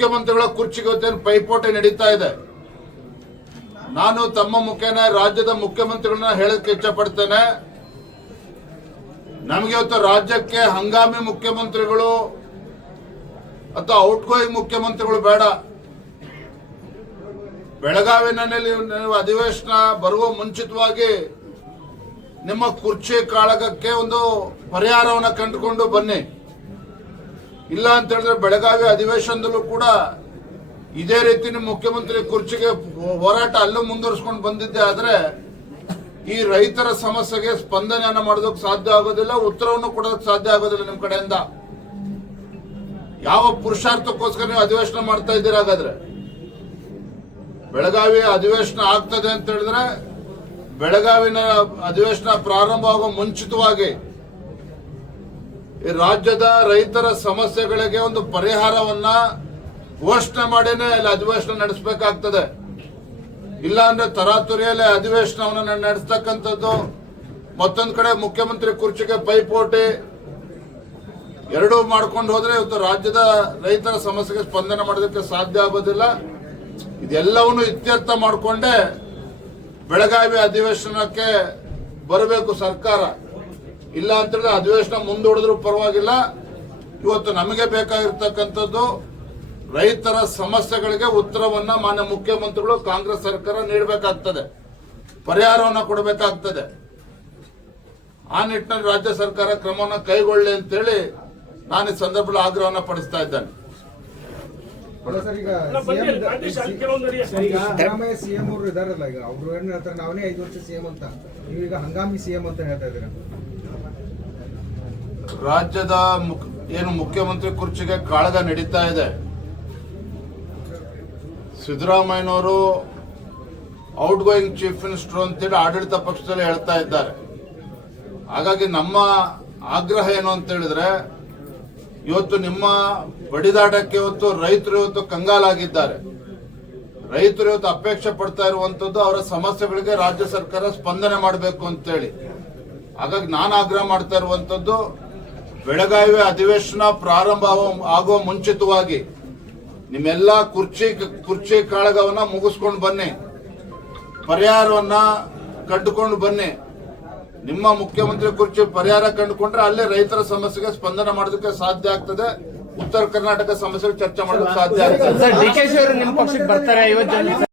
ಮುಖ್ಯಮಂತ್ರಿಗಳ ಕುರ್ಚಿಗೆ ಇವತ್ತೇನು ಪೈಪೋಟಿ ನಡೀತಾ ಇದೆ. ನಾನು ತಮ್ಮ ಮುಖೇನ ರಾಜ್ಯದ ಮುಖ್ಯಮಂತ್ರಿಗಳನ್ನ ಹೇಳಕ್ಕೆ ಇಚ್ಛಪಡ್ತೇನೆ. ನಮಗೆ ಇವತ್ತು ರಾಜ್ಯಕ್ಕೆ ಹಂಗಾಮಿ ಮುಖ್ಯಮಂತ್ರಿಗಳು ಅಥವಾ ಔಟ್ ಗೋಯಿಂಗ್ ಮುಖ್ಯಮಂತ್ರಿಗಳು ಬೇಡ. ಬೆಳಗಾವಿನಲ್ಲಿ ನೀವು ಅಧಿವೇಶನ ಬರುವ ಮುಂಚಿತವಾಗಿ ನಿಮ್ಮ ಕುರ್ಚಿ ಕಾಳಗಕ್ಕೆ ಒಂದು ಪರಿಹಾರವನ್ನು ಕಂಡುಕೊಂಡು ಬನ್ನಿ. ಇಲ್ಲ ಅಂತ ಹೇಳಿದ್ರೆ ಬೆಳಗಾವಿ ಅಧಿವೇಶನದಲ್ಲೂ ಕೂಡ ಇದೇ ರೀತಿ ಮುಖ್ಯಮಂತ್ರಿ ಕುರ್ಚಿಗೆ ಹೋರಾಟ ಅಲ್ಲೂ ಮುಂದುವರಿಸ್ಕೊಂಡು ಬಂದಿದ್ದೆ ಆದ್ರೆ ಈ ರೈತರ ಸಮಸ್ಯೆಗೆ ಸ್ಪಂದನೆಯನ್ನ ಮಾಡೋದಕ್ಕೆ ಸಾಧ್ಯ ಆಗೋದಿಲ್ಲ, ಉತ್ತರವನ್ನು ಕೊಡೋದಕ್ಕೆ ಸಾಧ್ಯ ಆಗೋದಿಲ್ಲ ನಿಮ್ಮ ಕಡೆಯಿಂದ. ಯಾವ ಪುರುಷಾರ್ಥಕ್ಕೋಸ್ಕರ ನೀವು ಅಧಿವೇಶನ ಮಾಡ್ತಾ ಇದ್ದೀರಾ ಹಾಗಾದ್ರೆ? ಬೆಳಗಾವಿ ಅಧಿವೇಶನ ಆಗ್ತದೆ ಅಂತ ಹೇಳಿದ್ರೆ ಬೆಳಗಾವಿನ ಅಧಿವೇಶನ ಪ್ರಾರಂಭ ಆಗುವ ಮುಂಚಿತವಾಗಿ ಈ ರಾಜ್ಯದ ರೈತರ ಸಮಸ್ಯೆಗಳಿಗೆ ಒಂದು ಪರಿಹಾರವನ್ನ ಘೋಷಣೆ ಮಾಡಿನೇ ಅಲ್ಲಿ ಅಧಿವೇಶನ ನಡೆಸಬೇಕಾಗ್ತದೆ. ಇಲ್ಲ ಅಂದ್ರೆ ತರಾತುರಿಯಲ್ಲಿ ಅಧಿವೇಶನವನ್ನು ನಡೆಸ್ತಕ್ಕಂಥದ್ದು. ಮತ್ತೊಂದು ಕಡೆ ಮುಖ್ಯಮಂತ್ರಿ ಕುರ್ಚಿಗೆ ಪೈಪೋಟಿ. ಎರಡೂ ಮಾಡ್ಕೊಂಡು ಹೋದ್ರೆ ಇವತ್ತು ರಾಜ್ಯದ ರೈತರ ಸಮಸ್ಯೆಗೆ ಸ್ಪಂದನೆ ಮಾಡೋದಕ್ಕೆ ಸಾಧ್ಯ ಆಗೋದಿಲ್ಲ. ಇದೆಲ್ಲವನ್ನು ಇತ್ಯರ್ಥ ಮಾಡಿಕೊಂಡೇ ಬೆಳಗಾವಿ ಅಧಿವೇಶನಕ್ಕೆ ಬರಬೇಕು ಸರ್ಕಾರ. ಇಲ್ಲ ಅಂತೇಳಿದ್ರೆ ಅಧಿವೇಶನ ಮುಂದೂಡಿದ್ರು ಪರವಾಗಿಲ್ಲ. ಇವತ್ತು ನಮಗೆ ಬೇಕಾಗಿರ್ತಕ್ಕಂಥದ್ದು ರೈತರ ಸಮಸ್ಯೆಗಳಿಗೆ ಉತ್ತರವನ್ನ ಮಾನ್ಯ ಮುಖ್ಯಮಂತ್ರಿಗಳು ಕಾಂಗ್ರೆಸ್ ಸರ್ಕಾರ ನೀಡಬೇಕಾಗ್ತದೆ. ಪರಿಹಾರವನ್ನ ಕೊಡಬೇಕಾಗ್ತದೆ. ಆ ನಿಟ್ಟಿನಲ್ಲಿ ರಾಜ್ಯ ಸರ್ಕಾರ ಕ್ರಮವನ್ನು ಕೈಗೊಳ್ಳಿ ಅಂತೇಳಿ ನಾನು ಈ ಸಂದರ್ಭದಲ್ಲಿ ಆಗ್ರಹವನ್ನು ಪಡಿಸ್ತಾ ಇದ್ದೇನೆ. ಸಿದ್ದರಾಮಯ್ಯ ಸಿಎಂ ಅವರು ಇದಾರಲ್ಲ ಈಗ ಅವ್ರು ಏನ್ ಹೇಳ್ತಾರೆ ನಾವೇ ಐದು ವರ್ಷ ಸಿಎಂ ಅಂತ. ಈಗ ಹಂಗಾಮಿ ಸಿಎಂ ಅಂತ ಹೇಳ್ತಾ ಇದ್ದೀರಾ? ರಾಜ್ಯದ ಏನು ಮುಖ್ಯಮಂತ್ರಿ ಕುರ್ಚಿಗೆ ಕಾಳಗ ನಡೀತಾ ಇದೆ. ಸಿದ್ದರಾಮಯ್ಯನವರು ಔಟ್ ಗೋಯಿಂಗ್ ಚೀಫ್ ಮಿನಿಸ್ಟರ್ ಅಂತೇಳಿ ಆಡಳಿತ ಪಕ್ಷದಲ್ಲಿ ಹೇಳ್ತಾ ಇದ್ದಾರೆ. ಹಾಗಾಗಿ ನಮ್ಮ ಆಗ್ರಹ ಏನು ಅಂತ ಹೇಳಿದ್ರೆ ಇವತ್ತು ನಿಮ್ಮ ಬಡಿದಾಟಕ್ಕೆ ಇವತ್ತು ರೈತರು ಇವತ್ತು ಕಂಗಾಲಾಗಿದ್ದಾರೆ. ರೈತರು ಇವತ್ತು ಅಪೇಕ್ಷೆ ಪಡ್ತಾ ಇರುವಂತದ್ದು ಅವರ ಸಮಸ್ಯೆಗಳಿಗೆ ರಾಜ್ಯ ಸರ್ಕಾರ ಸ್ಪಂದನೆ ಮಾಡಬೇಕು ಅಂತೇಳಿ. ಹಾಗಾಗಿ ನಾನು ಆಗ್ರಹ ಮಾಡ್ತಾ ಇರುವಂತದ್ದು ಬೆಳಗಾವಿ ಅಧಿವೇಶನ ಪ್ರಾರಂಭ ಆಗುವ- ಮುಂಚಿತವಾಗಿ ನಿಮ್ಮೆಲ್ಲ ಕುರ್ಚಿ ಕುರ್ಚಿ ಕಾಳಗವನ್ನ ಮುಗಿಸ್ಕೊಂಡು ಬನ್ನಿ. ಪರಿಹಾರವನ್ನ ಕಂಡುಕೊಂಡು ಬನ್ನಿ. ನಿಮ್ಮ ಮುಖ್ಯಮಂತ್ರಿ ಕುರ್ಚಿ ಪರಿಹಾರ ಕಂಡುಕೊಂಡ್ರೆ ಅಲ್ಲೇ ರೈತರ ಸಮಸ್ಯೆಗೆ ಸ್ಪಂದನೆ ಮಾಡೋದಕ್ಕೆ ಸಾಧ್ಯ ಆಗ್ತದೆ. ಉತ್ತರ ಕರ್ನಾಟಕ ಸಮಸ್ಯೆಗೆ ಚರ್ಚೆ ಮಾಡೋದಕ್ಕೆ ಸಾಧ್ಯ ಆಗ್ತದೆ.